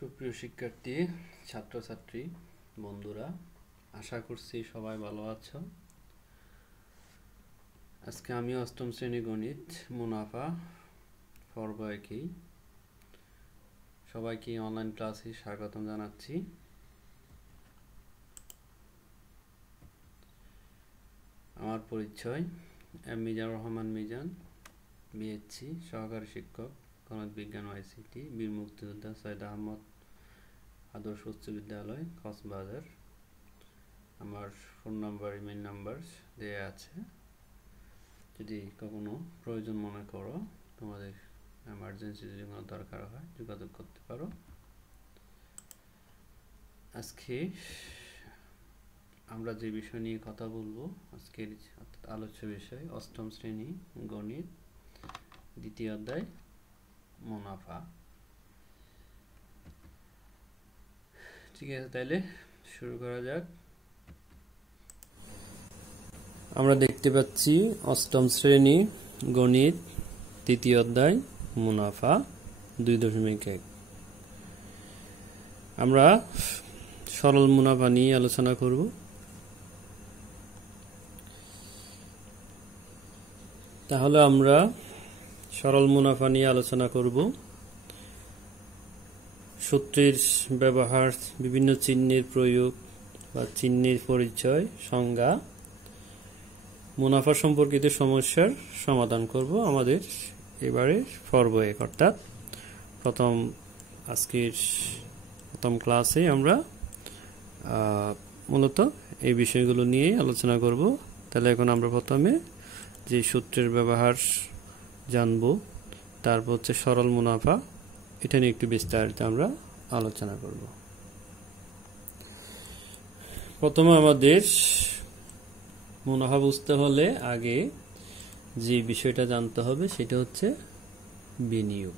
সুপ্রিয় শিক্ষার্থী, ছাত্রছাত্রী বন্ধুরা, আশা করছি সবাই ভালো আছো। আজকে আমি অষ্টম শ্রেণী গণিত মুনাফা পর্ব একই সবাইকে অনলাইন ক্লাসে স্বাগতম জানাচ্ছি। আমার পরিচয় মিজানুর রহমান মিজান, বিএসসি, সহকারী শিক্ষক, গণিত বিজ্ঞান আইসিটি, বীর মুক্তিযোদ্ধা সৈয়দ আহমদ আদর্শ উচ্চ বিদ্যালয়, কক্সবাজার। আমার ফোন নাম্বার, ইমেল নাম্বার দেওয়া আছে। যদি কখনো প্রয়োজন মনে করো, তোমাদের এমার্জেন্সি যদি কোনো দরকার হয়, যোগাযোগ করতে পারো। আজকে আমরা যে বিষয় নিয়ে কথা বলবো, আজকের আলোচ্য বিষয় অষ্টম শ্রেণী গণিত, দ্বিতীয় অধ্যায় মুনাফা। ঠিক আছে, তাইলে শুরু করা যাক। আমরা দেখতে পাচ্ছি অষ্টম শ্রেণী গণিত তৃতীয় অধ্যায় মুনাফা 2.1। আমরা সরল মুনাফা নিয়ে আলোচনা করব। তাহলে আমরা সরল মুনাফা নিয়ে আলোচনা করব। সূত্রের ব্যবহার, বিভিন্ন চিহ্নের প্রয়োগ বা চিহ্নের পরিচয়, সংজ্ঞা, মুনাফা সম্পর্কিত সমস্যার সমাধান করব আমাদের এবারে পর্ব 1, অর্থাৎ আজকের প্রথম ক্লাসে আমরা মূলত এই বিষয়গুলো নিয়ে আলোচনা করব। তাহলে এখন আমরা প্রথমে যে সূত্রের ব্যবহার জানব, তারপর হচ্ছে সরল মুনাফা, এটা নিয়ে একটু বিস্তারিত আমরা আলোচনা করব। প্রথমে আমাদের মুনাফা বুঝতে হলে আগে যে বিষয়টা জানতে হবে সেটা হচ্ছে বিনিয়োগ।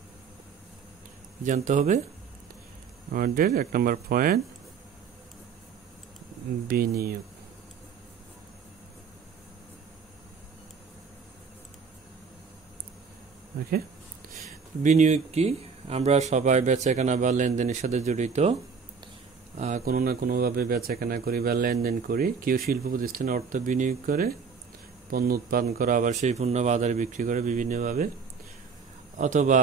জানতে হবে আমাদের 1 নম্বর পয়েন্ট, বিনিয়োগ। ওকে, বিনিয়োগ কি? আমরা সবাই বেচাকেনা বা লেনদেনের সাথে জড়িত, কোনো না কোনোভাবে বেচাকেনা করি বা লেনদেন করি। কেউ শিল্প প্রতিষ্ঠানে অর্থ বিনিয়োগ করে পণ্য উৎপাদন করে, আবার সেই পণ্য বাজারে বিক্রি করে বিভিন্নভাবে, অথবা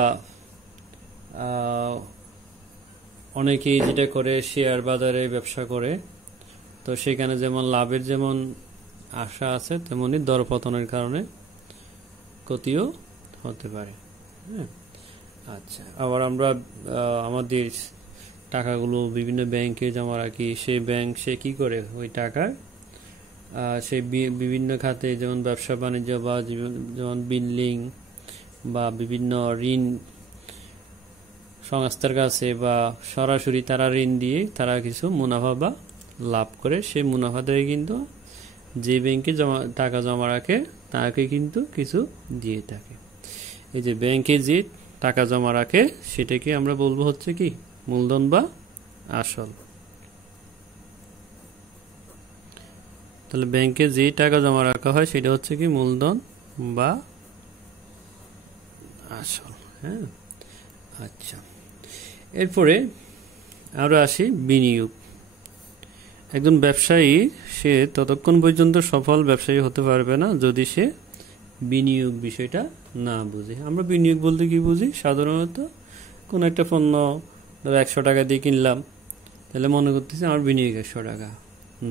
অনেকেই যেটা করে শেয়ার বাজারে ব্যবসা করে। তো সেখানে যেমন লাভের যেমন আশা আছে, তেমনি দরপতনের কারণে ক্ষতিও হতে পারে। হ্যাঁ, আচ্ছা। আবার আমরা আমাদের টাকাগুলো বিভিন্ন ব্যাংকে জমা রাখি। সেই ব্যাংক সে কি করে ওই টাকার সেই বিভিন্ন খাতে, যেমন ব্যবসা বাণিজ্য বা যেমন বিল্ডিং বা বিভিন্ন ঋণ সংস্থার কাছে বা সরাসরি তারা ঋণ দিয়ে তারা কিছু মুনাফা বা লাভ করে। সেই মুনাফা থেকে কিন্তু যে ব্যাংকে টাকা জমা রাখে তাকে কিন্তু কিছু দিয়ে থাকে। এই যে ব্যাংকে যে টাকা জমা রাখে সেটাকে আমরা বলবো হচ্ছে কি মূলধন বা আসল। তাহলে ব্যাংকে যে টাকা জমা রাখা হয় সেটা হচ্ছে কি মূলধন বা আসল। হ্যাঁ, আচ্ছা। এরপরে আমরা আসি বিনিয়োগ। একজন ব্যবসায়ী সে ততক্ষণ পর্যন্ত সফল ব্যবসায়ী হতে পারবে না যদি সে বিনিয়োগ বিষয়টা না বুঝে। আমরা বিনিয়োগ বলতে কি বুঝি? সাধারণত কোন একটা পণ্য 100 টাকা দিয়ে কিনলাম, তাহলে মনে করতেছি আমার বিনিয়োগ 100 টাকা।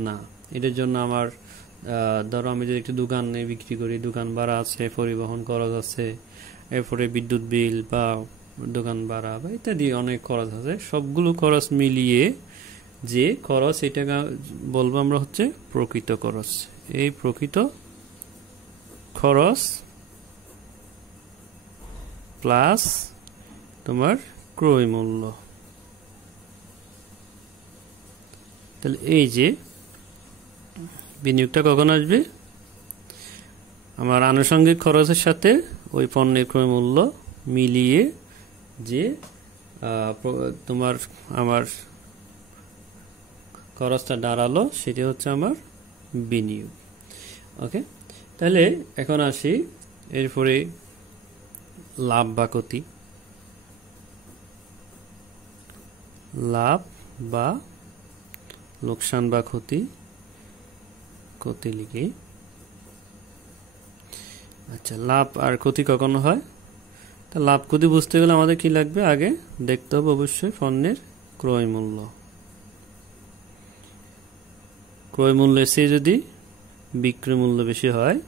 না, এটার জন্য আমার ধরো আমি যদি একটু দোকানে বিক্রি করি, দোকান ভাড়া আছে, পরিবহন খরচ আছে, এরপরে বিদ্যুৎ বিল বা দোকান ভাড়া বা ইত্যাদি অনেক খরচ আছে। সবগুলো খরচ মিলিয়ে যে খরচ, এটাকে বলবো আমরা হচ্ছে প্রকৃত খরচ। এই প্রকৃত খরচ প্লাস তোমার ক্রয় মূল্য। তাহলে এই যে বিনিয়োগটা কখন আসবে? আমার আনুষঙ্গিক খরচের সাথে ওই পণ্যের ক্রয় মূল্য মিলিয়ে যে তোমার আমার খরচটা দাঁড়ালো, সেটা হচ্ছে আমার বিনিয়োগ। ওকে, তাহলে এখন আসি এরপরে লাভ বা ক্ষতি। লাভ বা লোকসান বা ক্ষতি লিখি। আচ্ছা, লাভ আর ক্ষতি কখন হয়? তা লাভ ক্ষতি বুঝতে গেলে আমাদের কি লাগবে? আগে দেখতে হবে অবশ্যই পণ্যের ক্রয় মূল্য। ক্রয় মূল্যের চেয়ে যদি বিক্রয় মূল্য বেশি হয়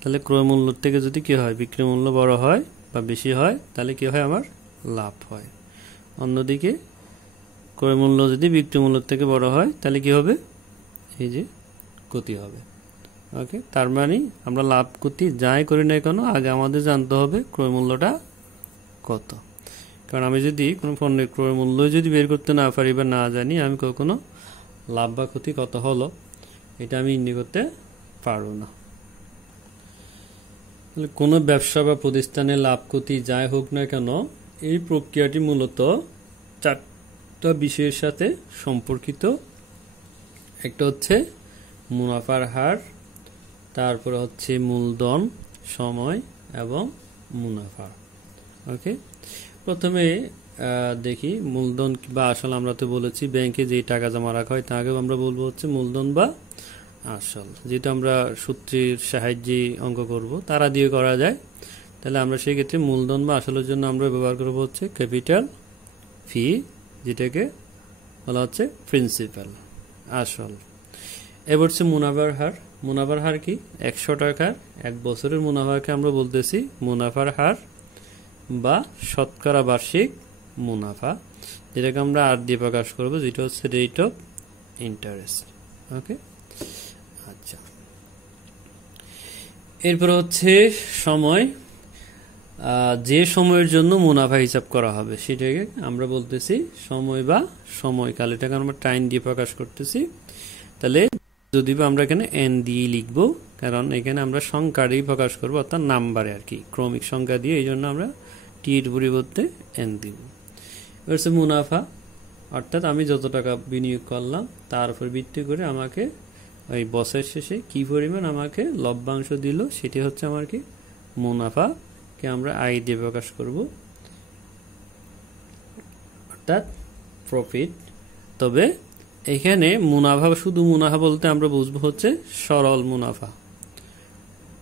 তাহলে ক্রয় মূল্য থেকে যদি কি হয়, বিক্রয় মূল্য বড় হয় বা বেশি হয়, তাহলে কি হয়, আমার লাভ হয়। অন্যদিকে ক্রয় মূল্য যদি বিক্রয় মূল্য থেকে বড় হয় তাহলে কি হবে? এই যে ক্ষতি হবে। ওকে, তার মানে আমরা লাভ ক্ষতি যাই করি না কেন আগে আমাদের জানতে হবে ক্রয় মূল্যটা কত। কারণ আমি যদি কোনো পণ্যের ক্রয় মূল্য যদি বের করতে না পারি বা না জানি, আমি কখনো লাভ বা ক্ষতি কত হলো এটা আমি নির্ণয় করতে পারবো না। কোনো ব্যবসা বা প্রতিষ্ঠানে লাভ ক্ষতি যাই হোক না কেন, এই প্রক্রিয়াটি মূলত চারটা বিষয়ের সাথে সম্পর্কিত। একটা হচ্ছে মুনাফার হার, তারপরে হচ্ছে মূলধন, সময় এবং মুনাফা। ওকে, প্রথমে দেখি মূলধন বা আসল। আমরা তো বলেছি ব্যাংকে যে টাকা জমা রাখা হয় তাকেও আমরা বলবো হচ্ছে মূলধন বা আসল। যেটা আমরা সূত্রের সাহায্যে অঙ্ক করব, তারা দিয়ে করা যায়। তাহলে আমরা সেই ক্ষেত্রে মূলধন বা আসলের জন্য আমরা ব্যবহার করব হচ্ছে ক্যাপিটাল ফি, যেটাকে বলা হচ্ছে প্রিন্সিপাল, আসল। এবার হচ্ছে মুনাফার হার। মুনাফার হার কি? 100 টাকার 1 বছরের মুনাফাকে আমরা বলতেছি মুনাফার হার বা শতকরা বার্ষিক মুনাফা, যেটাকে আমরা আর দিয়ে প্রকাশ করব, যেটা হচ্ছে রেট অফ ইন্টারেস্ট। ওকে, আচ্ছা। এরপর হচ্ছে সময়। যে সময়ের জন্য মুনাফা হিসাব করা হবে সেটাকে আমরা বলতেছি সময় বা সময়কাল। এটাকে আমরা টাইম দিয়ে প্রকাশ করতেছি। তাহলে যদি আমরা এখানে এন দিয়ে লিখবো, কারণ এখানে আমরা সংখ্যারই প্রকাশ করবো, অর্থাৎ নাম্বারে আর কি, ক্রমিক সংখ্যা দিয়ে, এই জন্য আমরা টি এর পরিবর্তে এন দিব। এবার হচ্ছে মুনাফা, অর্থাৎ আমি যত টাকা বিনিয়োগ করলাম তার উপর ভিত্তি করে আমাকে ওই বছরের শেষে কি পরিমাণ আমাকে লভ্যাংশ দিল সেটি হচ্ছে আমার কি মুনাফাকে আমরা আই দিয়ে প্রকাশ করব, অর্থাৎ প্রফিট। তবে এখানে মুনাফা, শুধু মুনাফা বলতে আমরা বুঝবো হচ্ছে সরল মুনাফা,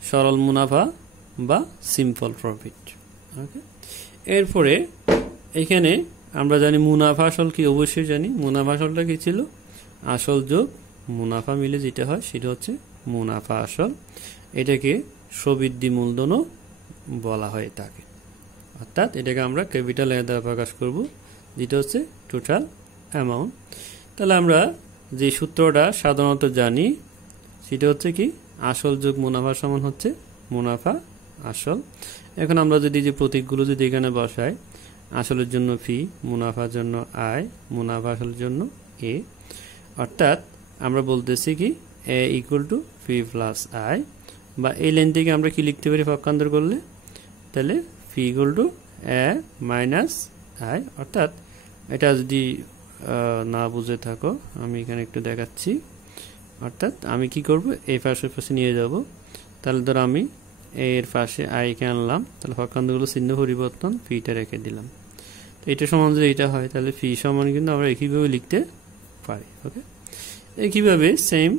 সরল মুনাফা বা সিম্পল প্রফিট। ওকে, এরপরে এখানে আমরা জানি মুনাফা আসল কি, অবশ্যই জানি। মুনাফা আসলটা কি ছিল? আসল যোগ মুনাফা মিলে যেটা হয় সেটা হচ্ছে মুনাফা আসল। এটাকে সবৃদ্ধি মূলধনও বলা হয় থাকে, অর্থাৎ এটাকে আমরা ক্যাপিটাল এ দ্বারা প্রকাশ করব, যেটা হচ্ছে টোটাল অ্যামাউন্ট। তাহলে আমরা যে সূত্রটা সাধারণত জানি সেটা হচ্ছে কি, আসল যোগ মুনাফা সমান হচ্ছে মুনাফা আসল। এখন আমরা যদি যে প্রতীকগুলো যদি এখানে বসাই, আসলের জন্য ফি, মুনাফার জন্য আই, মুনাফা আসলের জন্য এ, অর্থাৎ আমরা বলতেছি কি A equal to phi plus I, বা এই লাইন থেকে আমরা কি লিখতে পারি পক্ষান্তর করলে, তাহলে phi equal to A minus I. অর্থাৎ এটা যদি না বুঝে থাকো আমি এখানে একটু দেখাচ্ছি। অর্থাৎ আমি কি করব, এই পাশে নিয়ে যাব। তাহলে ধর আমি এর পাশে আইকে আনলাম, তাহলে পক্ষান্তরগুলো চিহ্ন পরিবর্তন, ফিটা রেখে দিলাম। তো এটা সমান যদি এটা হয় তাহলে ফি সমান কিন্তু আমরা একইভাবে লিখতে পারি। ওকে, একইভাবে সেম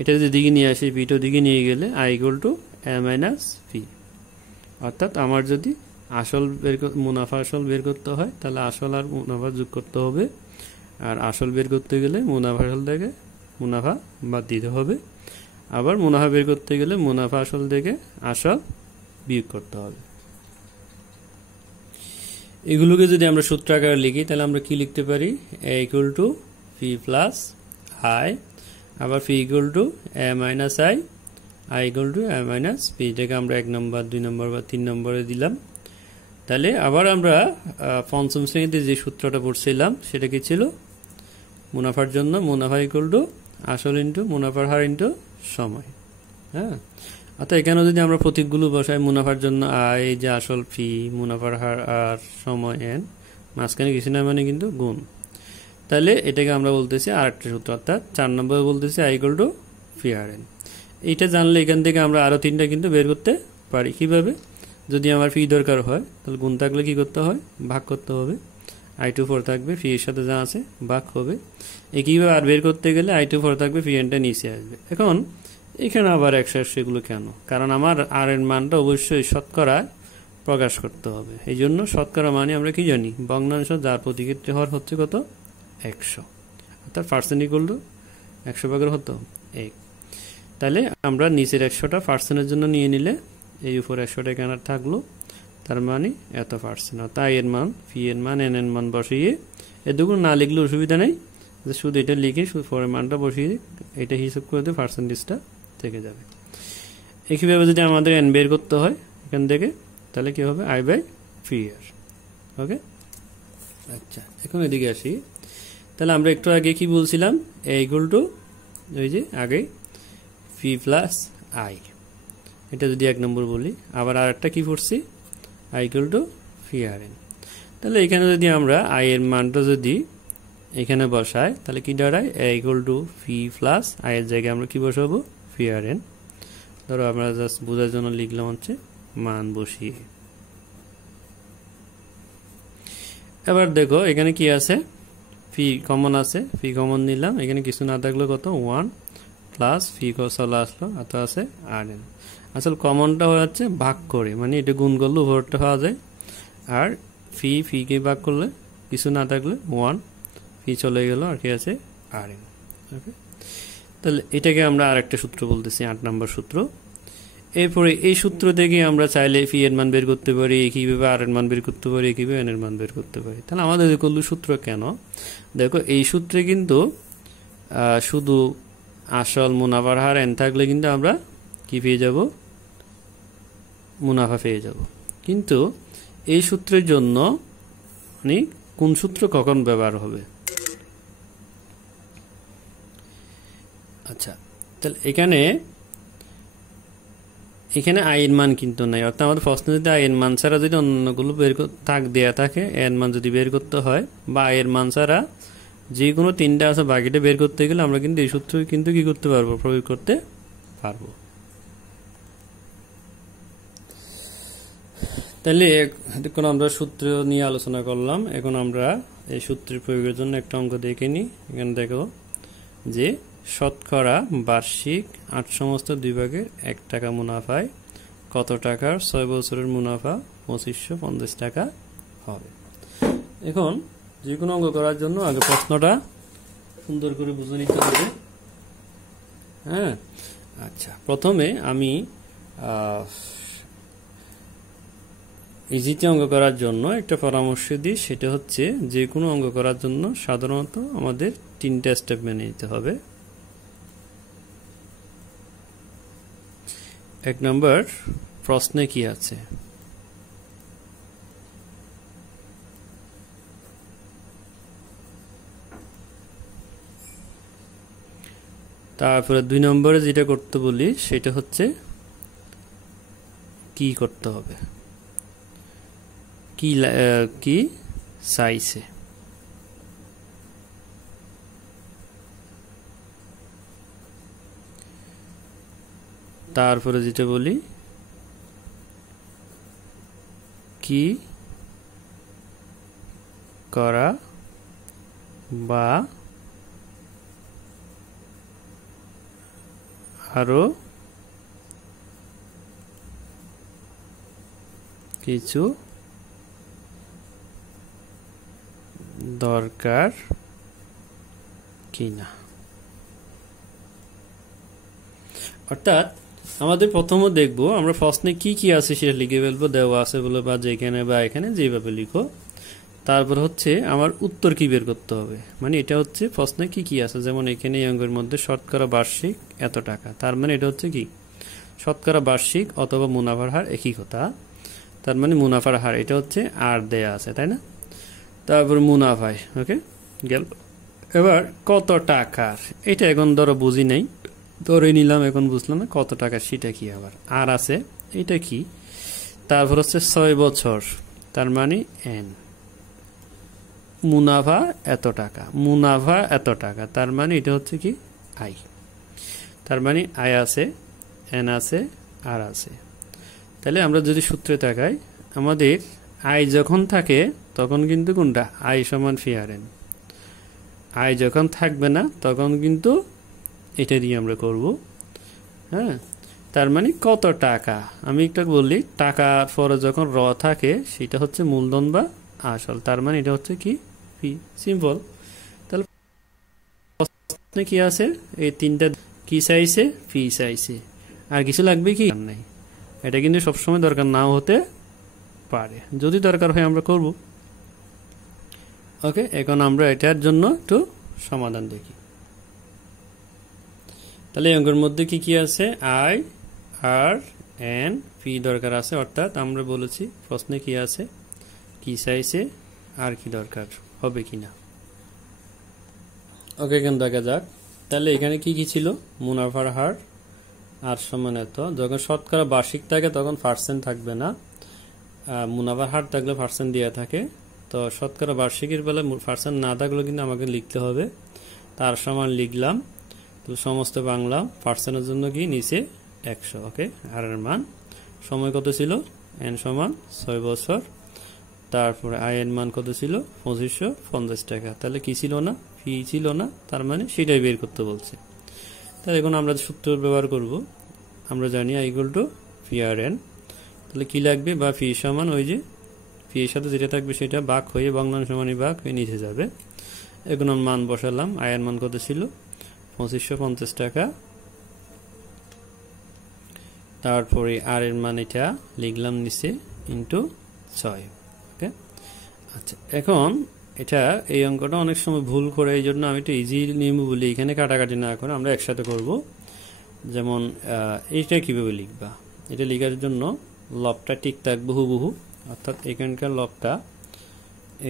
এটা যদি দিকে নিয়ে আসি, ফিটা দিকে নিয়ে গেলে I equal to A minus phi. অর্থাৎ আমার যদি আসল মুনাফা আসল বের করতে হয় তাহলে আসল আর মুনাফা যোগ করতে হবে, আর আসল বের করতে গেলে মুনাফা আসল থেকে মুনাফা বাদ দিতে হবে, আবার মুনাফা বের করতে গেলে মুনাফা আসল থেকে আসল বিয়োগ করতে হবে। এগুলোকে যদি আমরা সূত্র আকারে লিখি তাহলে আমরা কি লিখতে পারি, A equal to phi plus I, আবার phi equal to A minus I, I equal to A minus phi. এটাকে আমরা 1 নম্বর 2 নম্বর বা 3 নম্বরে দিলাম। তাহলে আবার আমরা পঞ্চম শ্রেণীতে যে সূত্রটা পড়ছিলাম সেটা কি ছিল, মুনাফার জন্য মুনাফা ইকুয়াল টু আসল ইন্টু মুনাফার হার ইন্টু সময়। হ্যাঁ, অর্থাৎ এখানেও যদি আমরা প্রতীকগুলো বসাই, মুনাফার জন্য আই, যে আসল ফি, মুনাফার হার আর সময় এন, মাঝখানে কিছু না মানে কিন্তু গুণ। তাহলে এটাকে আমরা বলতেছি আরেকটা সূত্র, অর্থাৎ 4 নম্বরে বলতেছি I equal to P R N. এইটা জানলে এখান থেকে আমরা আরো 3টা কিন্তু বের করতে পারি কিভাবে? যদি আমার ফি দরকার হয় তাহলে গুণ থাকলে কি করতে হয়? ভাগ করতে হবে। I24 থাকবে, ফি এর সাথে যা আছে ভাগ হবে। একইভাবে আর বের করতে গেলে I24 থাকবে, ফি এনটা নিচে আসবে। এখন এখানে আবার 180 এগুলো কেন? কারণ আমার আর এর মানটা অবশ্যই শতকরায় প্রকাশ করতে হবে। এই জন্য শতকরা মানে আমরা কি জানি? ভগ্নাংশ যার প্রতিক্ষেত্রে হর হচ্ছে কত? 100, অর্থাৎ পার্সেন্ট ইকুয়াল টু 100 ভাগের হতো 1। তাহলে আমরা নিচের 100টা পার্সেন্টের জন্য নিয়ে নিলে এই উপর 100টা এখানে থাকলো, তার মানে এত পার্সেন্ট। অর্থাৎ এর মান, ফি এর মান, এন এর মান বসিয়ে, এটুকুন না লিখলে অসুবিধা নেই, শুধু এটা লিখে শুধু ফরের মানটা বসিয়ে এটা হিসাব করে দিয়ে পার্সেন্টেজটা থেকে যাবে। একইভাবে যদি আমাদের এন বের করতে হয় এখান থেকে, তাহলে কি হবে? I বাই ফি আর। ওকে, আচ্ছা এখন এদিকে আসি। তাহলে আমরা একটু আগে কি বলছিলাম? এ ইকুয়াল টু ওই যে আগে ফি প্লাস আই, এটা যদি 1 নম্বর বলি। আবার আর একটা কি পড়ছি? I equal to P R N. তাহলে এখানে যদি আমরা আই এর মানটা যদি এখানে বসাই তাহলে কি দাঁড়ায়? A equal to phi plus I এর জায়গায় আমরা কি বসাবো? ফি আর এন। ধরো আমরা জাস্ট বোঝার জন্য লিখলাম হচ্ছে মান বসিয়ে। এবার দেখো এখানে কি আছে? ফি কমন আছে, ফি কমন নিলাম, এখানে কিছু না থাকলে কত? 1 প্লাস ফি চলে আসলো, এত আছে আর এন। আসলে কমনটা হচ্ছে ভাগ করে, মানে এটা গুণ করলে উপরটা পাওয়া যায়, আর ফি কে ভাগ করলে কিছু না থাকলে 1, ফি চলে গেল, আর কি আছে? আর এন। ওকে, তাহলে এটাকে আমরা আরেকটা সূত্র বলতেছি, 8 নম্বর সূত্র। এরপরে এই সূত্র থেকে আমরা চাইলে ফি এর মান বের করতে পারি, একইভাবে আর এর মান বের করতে পারি, একইভাবে এন এর মান বের করতে পারি। তাহলে আমাদের করল সূত্র কেন? দেখো এই সূত্রে কিন্তু শুধু আসল মুনাফার হার এন থাকলে কিন্তু আমরা কি পেয়ে যাব? মুনাফা পেয়ে যাব। কিন্তু এই সূত্রের জন্য মানে কোন সূত্র কখন ব্যবহার হবে? আচ্ছা, তাহলে এখানে আই এর মান কিন্তু নাই, অর্থাৎ আমাদের প্রশ্নে যদি আই এর মান ছাড়া যদি অন্যগুলো বের দেয়া থাকে, এর মান যদি বের করতে হয়, বা আই এর মান ছাড়া যে কোনো 3টা আছে বাকিটা বের করতে গেলে আমরা কিন্তু এই সূত্র কিন্তু কি করতে পারবো? প্রয়োগ করতে পারবো। তাহলে এখন আমরা সূত্র নিয়ে আলোচনা করলাম। এখন আমরা এই সূত্রের প্রয়োগের জন্য একটা অঙ্ক দেখে নিই। এখানে দেখো যে শতকরা বার্ষিক 8 সমস্ত 2 ভাগের 1 টাকা মুনাফায় কত টাকার 6 বছরের মুনাফা 2550 টাকা হবে। এখন যে কোনো অঙ্ক করার জন্য আগে প্রশ্নটা সুন্দর করে বুঝে নিতে হবে। হ্যাঁ, আচ্ছা, প্রথমে আমি ইজিতে অঙ্ক করার জন্য একটা পরামর্শ দিই, সেটা হচ্ছে যে কোনো অঙ্ক করার জন্য সাধারণত আমাদের 3টা স্টেপ মেনে নিতে হবে। 1 নম্বর, প্রশ্নে কি আছে? তারপরে 2 নম্বরে যেটা করতে বলি সেটা হচ্ছে কি করতে হবে, কি চাইছে। তারপরে যেটা বলি কি করা বা আরো কিছু দরকার কিনা। অর্থাৎ আমাদের প্রথমে দেখবো আমরা প্রশ্নে কি কি আছে সেটা লিখে ফেলবো, দেওয়া আছে বলে বা যেখানে বা এখানে যেভাবে লিখো। তারপর হচ্ছে আমার উত্তর কি বের করতে হবে, মানে এটা হচ্ছে প্রশ্নে কি কি আছে। যেমন এখানে এই অঙ্কের মধ্যে শতকরা বার্ষিক এত টাকা, তার মানে এটা হচ্ছে কি শতকরা বার্ষিক অথবা মুনাফার হার একই কথা, তার মানে মুনাফার হার এটা হচ্ছে আর দেয়া আছে, তাই না? তারপর মুনাফায় ওকে গেল। এবার কত টাকার, এটা এখন ধরো বুঝি নাই, ধরে নিলাম, এখন বুঝলাম না কত টাকা সেটা কি। আবার আর আছে এটা কি, তারপর হচ্ছে 6 বছর, তার মানে এন। মুনাফা এত টাকা, মুনাফা এত টাকা, তার মানে এটা হচ্ছে কি আই। তার মানে আই আছে, এন আছে, আর আছে। তাহলে আমরা যদি সূত্রে তাকাই, আমাদের আয় যখন থাকে তখন কিন্তু কোনটা, আয় সমান ফি আর এন। আয় যখন থাকবে না তখন কিন্তু এটা দিয়ে আমরা করব। হ্যাঁ, তার মানে কত টাকা, আমি একটু বললি টাকার পরে যখন র থাকে সেটা হচ্ছে মূলধন বা আসল, তার মানে এটা হচ্ছে কি, ফি। সিম্পল। তাহলে কি আছে, এই তিনটা কি চাইছে, ফি চাইছে, আর কিছু লাগবে কি নাই। এটা কিন্তু সবসময় দরকার নাও হতে পারে, যদি দরকার হয় আমরা করব। ওকে, এখন আমরা এটার জন্য একটু সমাধান দেখি। তাহলে এই অঙ্কের মধ্যে কি কি আছে, আই আর এন ফি দরকার আছে, অর্থাৎ আমরা বলেছি প্রশ্নে কি আছে, কি চাইছে আর কি দরকার হবে কিনা। ওকে, এখন দেখা যাক। তাহলে এখানে কি কি ছিল, মুনাফার হার আর সমান এত। যখন শতকরা বার্ষিক থাকে তখন পার্সেন্ট থাকবে না, মুনাফার হার থাকলে পার্সেন্ট দেওয়া থাকে। তো শতকরা বার্ষিকের বেলা পার্সেন্ট না থাকলেও কিন্তু আমাকে লিখতে হবে, তার সমান লিখলাম। তো সমস্ত বাংলা পার্সেন্টের জন্য কি নিচে 100। ওকে, আর এর মান, সময় কত ছিল, এন সমান 6 বছর। তারপরে আই এর মান কত ছিল, 2550 টাকা। তাহলে কি ছিল না, ফি ছিল না, তার মানে সেটাই বের করতে বলছে। তাহলে এখন আমরা সূত্র ব্যবহার করব। আমরা জানি I equal to P R N. তাহলে কি লাগবে, বা ফি সমান ওই যে ফি এর সাথে যেটা থাকবে সেটা ভাগ হয়ে ভগ্নাংশ সমানই ভাগ হয়ে নিচে যাবে। এখন মান বসালাম, আই এর মান কত ছিল, 2550 টাকা। তারপরে আর এর মান এটা লিখলাম নিচে ইন্টু 6। ওকে, আচ্ছা, এখন এটা এই অঙ্কটা অনেক সময় ভুল করে, এই জন্য আমি একটু ইজি নিয়ম বলি, এখানে কাটাকাটি না করে আমরা একসাথে করব। যেমন এইটা কিভাবে লিখবা, এটা লেখার জন্য লবটা ঠিক থাকবে হুবহু, অর্থাৎ এখানকার লবটা,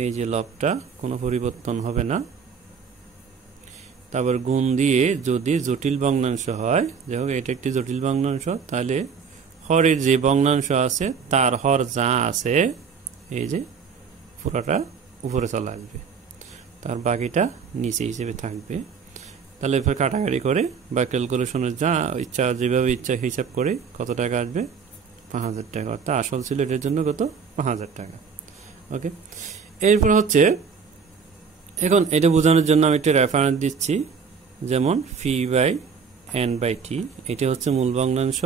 এই যে লবটা কোনো পরিবর্তন হবে না। তারপর গুণ দিয়ে যদি জটিল ভগ্নাংশ হয়, দেখো এটা একটি জটিল ভগ্নাংশ, তাহলে হরের যে ভগ্নাংশ আছে তার হর যা আছে এই যে পুরোটা উপরে চলে আসবে, তার বাকিটা নিচে হিসেবে থাকবে। তাহলে এরপর কাটাকাটি করে বা ক্যালকুলেশনের যা ইচ্ছা, যেভাবে ইচ্ছা হিসাব করে কত টাকা আসবে, 5000 টাকা। অর্থাৎ আসল ছিল এটার জন্য কত, 5000 টাকা। ওকে, এরপর হচ্ছে এখন এটা বোঝানোর জন্য আমি একটা রেফারেন্স দিচ্ছি, যেমন ফি বাই এন বাই টি, এটা হচ্ছে মূল ভগ্নাংশ।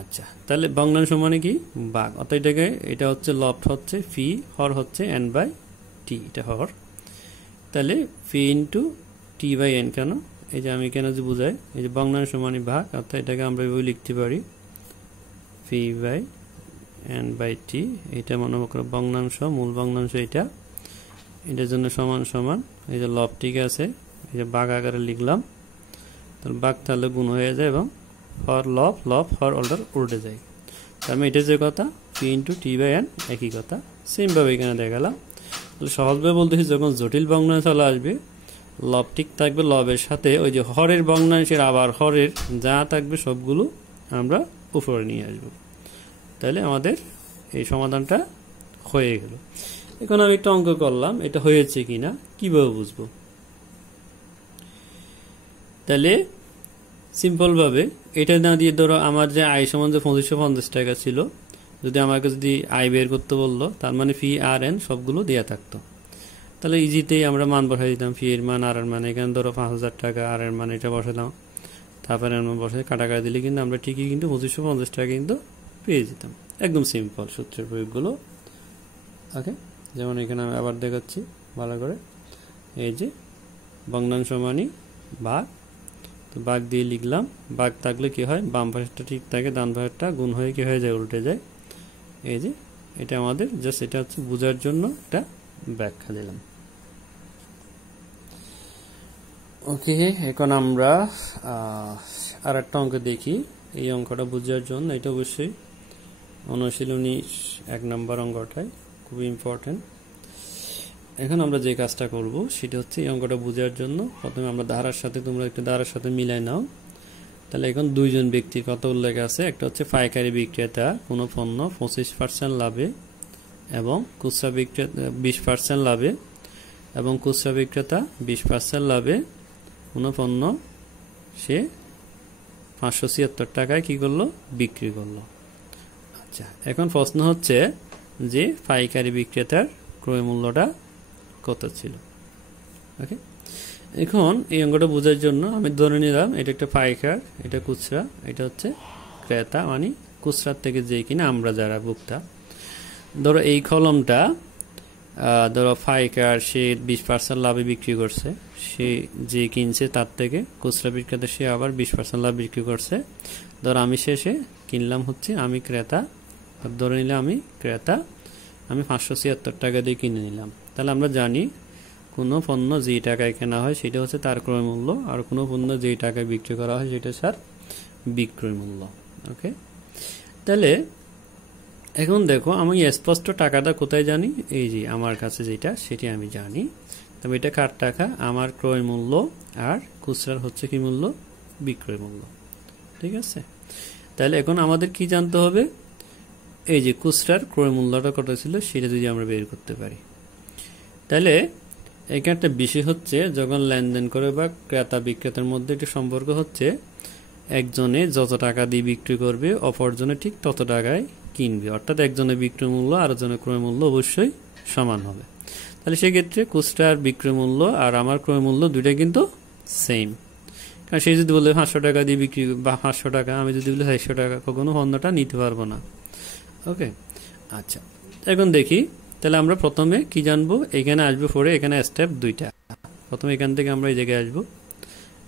আচ্ছা, তাহলে ভগ্নাংশ মানে কি, ভাগ, অর্থাৎ এটাকে, এটা হচ্ছে লব হচ্ছে ফি, হর হচ্ছে এন বাই টি, এটা হর। তাহলে ফি ইন্টু টি বাই এন, কেন, এই যে আমি কেন যে বুঝাই, এই যে ভগ্নাংশ মানে ভাগ, অর্থাৎ এটাকে আমরা এভাবে লিখতে পারি, ফি বাই এন বাই টি, এটা মনে করো ভগ্নাংশ, মূল ভগ্নাংশ এটা, এটার জন্য সমান সমান, এই যে লব ঠিক আছে, এই যে ভাগ আকারে লিখলাম। তাহলে ভাগ তাহলে গুণ হয়ে যায় এবং হর লব, লব হর অর্ডার উল্টে যায়। তার মানে এটা যে কথা, P into T by N একই কথা, সেমভাবে এখানে দেখালাম। তাহলে সহজভাবে বলতেছি, যখন জটিল ভগ্নাংশ চলে আসবে, লব ঠিক থাকবে, লবের সাথে ওই যে হরের ভগ্নাংশের আবার হরের যা থাকবে সবগুলো আমরা উপরে নিয়ে আসব। তাহলে আমাদের এই সমাধানটা হয়ে গেল। এখন আমি একটা অঙ্ক করলাম, এটা হয়েছে কিনা কিভাবে বুঝবো। তাহলে সিম্পল ভাবে এটা না দিয়ে, ধরো আমার যে আয় সমান যে 2550 টাকা ছিল, যদি আমাকে যদি আয় বের করতে বললো, তার মানে ফি আর এন সবগুলো দেওয়া থাকতো, তাহলে ইজিতেই আমরা মান বসাই দিতাম, ফি এর মান আর এর মান, এখানে ধরো 5000 টাকা, আর এর মান এটা বসালাম, তারপরে এর মান বসাই কাটাকাটি দিলে কিন্তু আমরা ঠিকই কিন্তু 2550 টাকা কিন্তু পেয়ে যেতাম। একদম সিম্পল সূত্রের প্রয়োগগুলো। ওকে, যেমন এখানে আমি আবার দেখাচ্ছি ভালো করে, এই যে ভগ্নাংশ মানি ভাগ, তো ভাগ দিয়ে লিখলাম, ভাগ থাকলে কি হয়, বাম পাশেরটা ঠিক থাকে, ডান পাশেরটা গুণ হয়ে কি হয়ে যায়, উল্টে যায়। এই যে এটা আমাদের জাস্ট এটা হচ্ছে বোঝার জন্য এটা ব্যাখ্যা দিলাম। ওকে, এখন আমরা আর একটা অঙ্ক দেখি, এই অঙ্কটা বোঝার জন্য। এটা অবশ্যই অনুশীলনী 1 নম্বর অঙ্কটাই খুবই ইম্পর্টেন্ট। এখন আমরা যে কাজটা করব সেটা হচ্ছে এই অঙ্কটা বোঝার জন্য প্রথমে আমরা ধারার সাথে, তোমরা একটু ধারার সাথে মিলাই নাও। তাহলে এখন দুইজন ব্যক্তির কথা উল্লেখ আছে, একটা হচ্ছে পাইকারি বিক্রেতা কোনো পণ্য 25% লাভে এবং খুচরা বিক্রেতা 20% লাভে, এবং খুচরা বিক্রেতা 20% লাভে কোনো পণ্য সে 576 টাকায় কি করলো, বিক্রি করলো। আচ্ছা, এখন প্রশ্ন হচ্ছে যে পাইকারি বিক্রেতার ক্রয় মূল্যটা কত ছিল। ওকে, এখন এই অঙ্কটা বোঝার জন্য আমি ধরে নিলাম এটা একটা পাইকার, এটা খুচরা, এটা হচ্ছে ক্রেতা, মানে খুচরার থেকে যে কিনা আমরা যারা ভোক্তা। ধরো এই কলমটা ধরো পাইকার সে 20% লাভে বিক্রি করছে, সে যে কিনছে তার থেকে খুচরা বিক্রেতা সে আবার 20% লাভ বিক্রি করছে। ধরো আমি শেষে কিনলাম হচ্ছে আমি ক্রেতা, ধরে নিলাম আমি ক্রেতা, আমি 576 টাকা দিয়ে কিনে নিলাম। তাহলে আমরা জানি কোনো পণ্য যে টাকায় কেনা হয় সেটা হচ্ছে তার ক্রয় মূল্য, আর কোনো পণ্য যে টাকায় বিক্রি করা হয় সেটা তার বিক্রয় মূল্য। ওকে, তাহলে এখন দেখো আমি স্পষ্ট টাকাটা কোথায় জানি, এই যে আমার কাছে যেটা সেটি আমি জানি। তবে এটা কার টাকা, আমার ক্রয় মূল্য, আর খুচরার হচ্ছে কি মূল্য, বিক্রয় মূল্য। ঠিক আছে, তাহলে এখন আমাদের কি জানতে হবে, এই যে খুচরার ক্রয় মূল্যটা কত ছিল সেটা যদি আমরা বের করতে পারি। তাহলে এখানে একটা বিষয় হচ্ছে যখন লেনদেন করে বা ক্রেতা বিক্রেতার মধ্যে একটা সম্পর্ক হচ্ছে, একজনে যত টাকা দিয়ে বিক্রি করবে অপরজনে ঠিক তত টাকায় কিনবে, অর্থাৎ একজনের বিক্রয় মূল্য আর একজনের ক্রয় মূল্য অবশ্যই সমান হবে। তাহলে সেক্ষেত্রে খুচরার বিক্রয় মূল্য আর আমার ক্রয় মূল্য দুইটাই কিন্তু সেম। কারণ সে যদি বলে 500 টাকা দিয়ে বিক্রি বা 500 টাকা, আমি যদি বলি 400 টাকা, কখনো পণ্যটা নিতে পারবো না। ওকে, আচ্ছা, এখন দেখি তাহলে আমরা প্রথমে কি জানবো, এখানে আসবো পরে, এখানে স্টেপ দুইটা। প্রথমে এখান থেকে আমরা এই জায়গায় আসবো,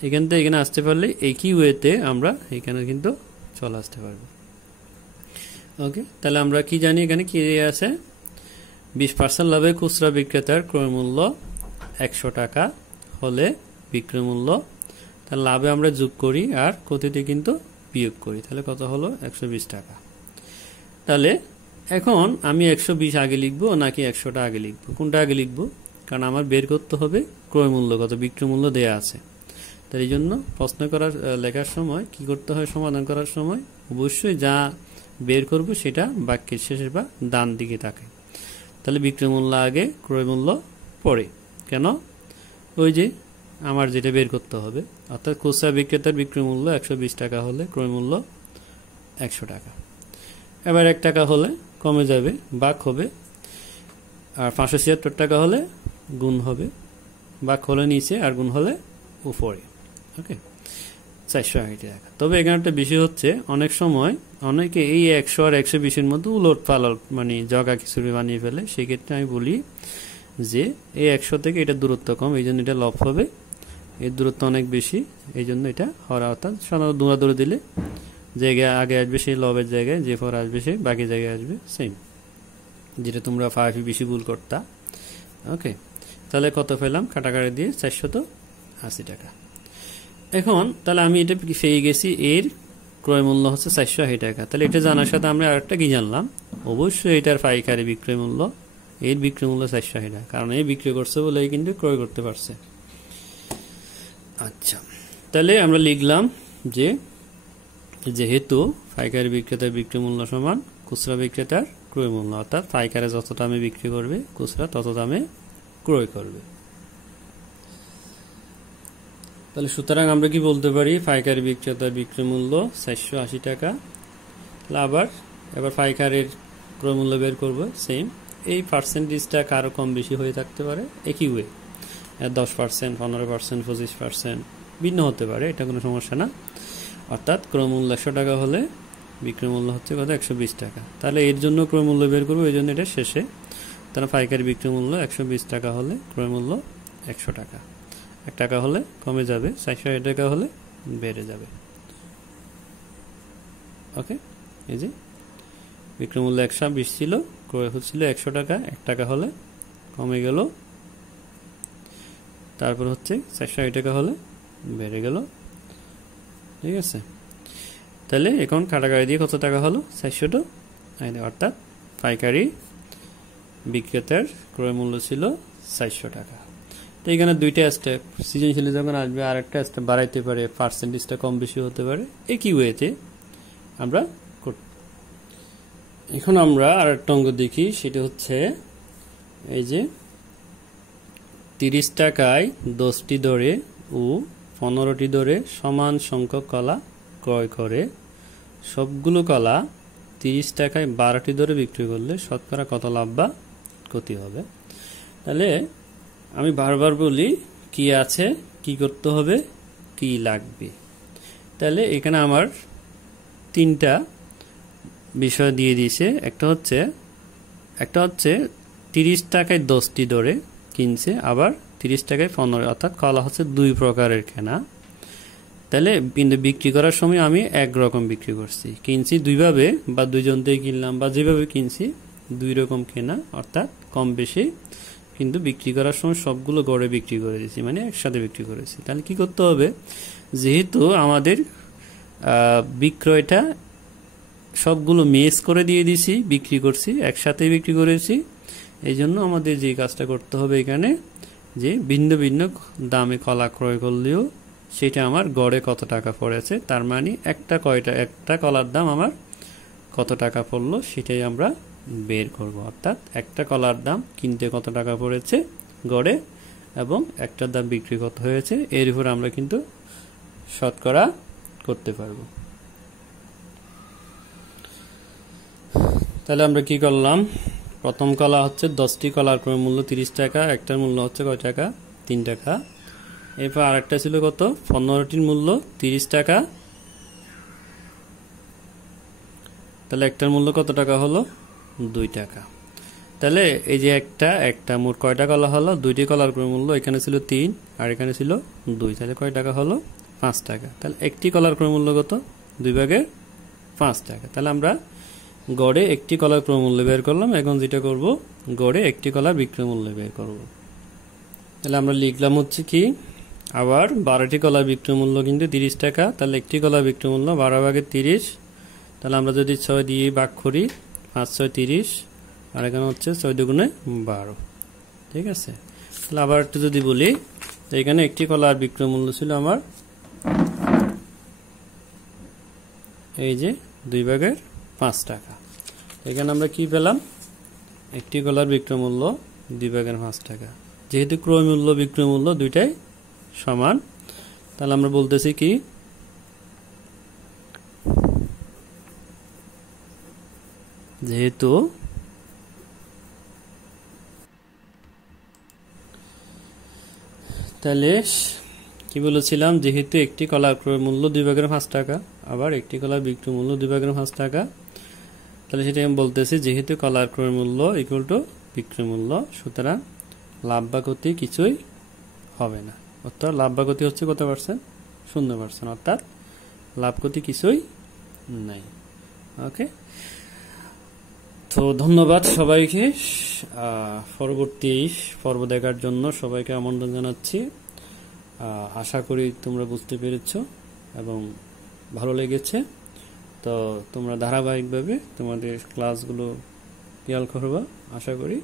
এখান থেকে এখানে আসতে পারলে একই ওয়েতে আমরা এখানে কিন্তু চলে আসতে পারবো। ওকে, তাহলে আমরা কি জানি, এখানে কি আছে, 20% লাভে খুচরা বিক্রেতার ক্রয় মূল্য 100 টাকা হলে বিক্রয় মূল্য, তাহলে লাভে আমরা যোগ করি আর ক্ষতিতে কিন্তু বিয়োগ করি, তাহলে কত হলো 120 টাকা। তাহলে এখন আমি 120 আগে লিখবো নাকি 100টা আগে লিখবো, কোনটা আগে লিখবো, কারণ আমার বের করতে হবে ক্রয় মূল্য কত, বিক্রয় মূল্য দেয়া আছে। তাই এই জন্য প্রশ্ন করার লেখার সময় কি করতে হয়, সমাধান করার সময় অবশ্যই যা বের করব সেটা বাক্যের শেষে বা ডান দিকে থাকে। তাহলে বিক্রয় মূল্য আগে, ক্রয় মূল্য পরে। কেন, ওই যে আমার যেটা বের করতে হবে, অর্থাৎ খুচরা বিক্রেতার বিক্রয় মূল্য 120 টাকা হলে ক্রয় মূল্য 100 টাকা। এবার 1 টাকা হলে কমে যাবে, ভাগ হবে, আর 576 টাকা হলে গুণ হবে, ভাগ হলে নিচে আর গুণ হলে উপরে। ওকে, 480 টাকা। তবে এখানে একটা বিষয় হচ্ছে, অনেক সময় অনেকে এই 100 আর 120-এর মধ্যে উলট পালট মানে জগা খিচুড়ি বানিয়ে ফেলে। সেক্ষেত্রে আমি বলি যে এই 100 থেকে এটা দূরত্ব কম, এই জন্য এটা লব হবে, এর দূরত্ব অনেক বেশি, এই জন্য এটা হরা, অর্থাৎ সাধারণত দৌড়াদৌড়ি দিলে জায়গায় আগে আসবে সেই লবের জায়গায়, যে ফর আসবে সে বাকি জায়গায় আসবে, সেম যেটা তোমরা ফাইভই বেশি ভুল করতা। ওকে, তাহলে কত পেলাম, কাটাকাটি দিয়ে 480 টাকা। এখন তাহলে আমি এটা পেয়ে গেছি, এর ক্রয় মূল্য হচ্ছে 480 টাকা। তাহলে এটা জানার সাথে আমরা আরেকটা কি জানলাম, অবশ্যই এটার পাইকারি বিক্রয় মূল্য, এর বিক্রয় মূল্য 480 টাকা, কারণ এই বিক্রি করছে বলে কিন্তু ক্রয় করতে পারছে। আচ্ছা, তাহলে আমরা লিখলাম যে যেহেতু পাইকারি বিক্রেতার বিক্রয় মূল্য সমান খুচরা বিক্রেতার ক্রয় মূল্য, অর্থাৎ পাইকারে যত দামে বিক্রি করবে খুচরা তত দামে ক্রয় করবে। তাহলে সুতরাং আমরা কি বলতে পারি, পাইকারি বিক্রেতার বিক্রয় মূল্য 480 টাকা। এবার পাইকারের ক্রয় মূল্য বের করবো, সেম এই পার্সেন্টেজটা কারো কম বেশি হয়ে থাকতে পারে, একই ওয়ে 10%, 15%, 25% ভিন্ন হতে পারে, এটা কোনো সমস্যা না। অর্থাৎ ক্রয় মূল্য 100 টাকা হলে বিক্রয় মূল্য হচ্ছে কত, 120 টাকা। তাহলে এর জন্য ক্রয় মূল্য বের করবো, এই জন্য এটা শেষে। তাহলে পাইকারি বিক্রয় মূল্য 120 টাকা হলে ক্রয় মূল্য 100 টাকা, 1 টাকা হলে কমে যাবে, 480 টাকা হলে বেড়ে যাবে। ওকে, এই যে বিক্রয় মূল্য 120 ছিল, ক্রয় হচ্ছিল 100 টাকা, 1 টাকা হলে কমে গেল, তারপর হচ্ছে 480 টাকা হলে বেড়ে গেল। ঠিক আছে, তাহলে এখন কাটাকাটি দিয়ে কত টাকা হলো, 400 অর্থাৎ পাইকারি বিক্রেতার ক্রয় মূল্য ছিল 400 টাকা। তো এখানে দুইটা স্টেপ, সৃজনশীল যখন আসবে আর একটা স্টেপ বাড়াইতে পারে, পার্সেন্টেজটা কম বেশি হতে পারে, একই ওয়েতে আমরা এখন আমরা আর একটা অঙ্ক দেখি, সেটা হচ্ছে এই যে 30 টাকায় 10টি দরে ও 15টি দরে সমান সংখ্যক কলা ক্রয় করে সবগুলো কলা 30 টাকায় 12টি ধরে বিক্রি করলে শতকরা কত লাভ বা ক্ষতি হবে? তাহলে আমি বারবার বলি কি আছে, কি করতে হবে, কি লাগবে। তাহলে এখানে আমার 3টা বিষয় দিয়ে দিয়েছে। একটা হচ্ছে 30 টাকায় 10টি ধরে কিনছে, আবার 30 টাকায় 15, অর্থাৎ কলা হচ্ছে 2 প্রকারের কেনা। তাহলে কিন্তু বিক্রি করার সময় আমি একরকম বিক্রি করছি, কিনছি 2 ভাবে, বা 2 জন থেকে কিনলাম, বা যেভাবে কিনছি 2 রকম কেনা, অর্থাৎ কম বেশি, কিন্তু বিক্রি করার সময় সবগুলো গড়ে বিক্রি করে দিয়েছি, মানে একসাথে বিক্রি করেছি। তাহলে কি করতে হবে, যেহেতু আমাদের বিক্রয়টা সবগুলো মেস করে দিয়ে দিছি, বিক্রি করছি, একসাথে বিক্রি করেছি, এই জন্য আমাদের যে কাজটা করতে হবে এখানে, যে ভিন্ন ভিন্ন দামে কলা ক্রয় করলেও সেটা আমার গড়ে কত টাকা পড়েছে, তার মানে একটা কলার দাম আমার কত টাকা পড়লো সেটাই আমরা বের করব। অর্থাৎ একটা কলার দাম কিনতে কত টাকা পড়েছে গড়ে, এবং একটার দাম বিক্রি কত হয়েছে, এর উপর আমরা কিন্তু শতকরা করতে পারবো। তাহলে আমরা কি করলাম, প্রথম কলা হচ্ছে 10টি কলার ক্রয় মূল্য 30 টাকা, একটার মূল্য হচ্ছে কয় টাকা, 3 টাকা। এরপর আরেকটা ছিল কত, 15টির মূল্য 30 টাকা, তাহলে একটার মূল্য কত টাকা হলো, 2 টাকা। তাহলে এই যে একটা মোট কয়টা কলা হলো, 2টি কলার ক্রয় মূল্য এখানে ছিল 3 আর এখানে ছিল 2, তাহলে কয় টাকা হলো, 5 টাকা। তাহলে একটি কলার ক্রয় মূল্য কত, 2 ভাগের 5 টাকা। তাহলে আমরা গড়ে একটি কলার ক্রয় মূল্য বের করলাম। এখন যেটা করব, গড়ে একটি কলার বিক্রয় মূল্য বের করব। তাহলে আমরা লিখলাম হচ্ছে কি, আবার 12টি কলার বিক্রয় মূল্য কিন্তু 30 টাকা, তাহলে একটি কলার বিক্রয় মূল্য 12 ভাগের 30। তাহলে আমরা যদি 6 দিয়ে ভাগ করি, 5 6 30, আর এখানে হচ্ছে 6 দুগুণে 12, ঠিক আছে। তাহলে আবার একটু যদি বলি, এখানে একটি কলার বিক্রয় মূল্য ছিল আমার এই যে 2 ভাগের 5 টাকা। এখানে আমরা কি পেলাম, একটি কলার বিক্রয় মূল্য 2 ভাগের 5 টাকা। যেহেতু ক্রয় মূল্য বিক্রয় মূল্য দুইটাই সমান, তাহলে আমরা বলতেছি কি, যেহেতু তাহলে কি বলেছিলাম, যেহেতু একটি কলার ক্রয় মূল্য 2 ভাগের 5 টাকা, আবার একটি কলার বিক্রয় মূল্য 2 ভাগের 5 টাকা, তাহলে সেটা আমি বলতেছি যেহেতু কলার ক্রয় মূল্য ইকুয়াল টু বিক্রয় মূল্য, সুতরাং লাভ বা ক্ষতি কিছুই হবে না। অর্থাৎ লাভ বা ক্ষতি হচ্ছে কত পার্সেন্ট, 0%, অর্থাৎ লাভ ক্ষতি কিছুই নাই। ওকে, তো ধন্যবাদ সবাইকে। পরবর্তী পর্ব দেখার জন্য সবাইকে আমন্ত্রণ জানাচ্ছি। আশা করি তোমরা বুঝতে পেরেছো এবং ভালো লেগেছে। তো তোমরা ধারাবাহিকভাবে তোমাদের ক্লাসগুলো খেয়াল করবা। আশা করি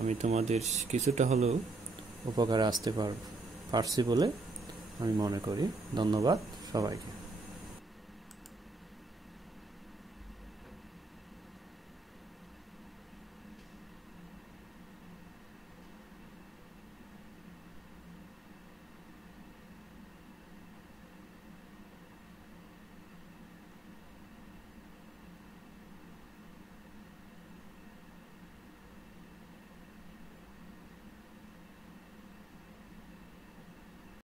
আমি তোমাদের কিছুটা হলেও উপকারে আসতে পারছি বলে আমি মনে করি। ধন্যবাদ সবাইকে।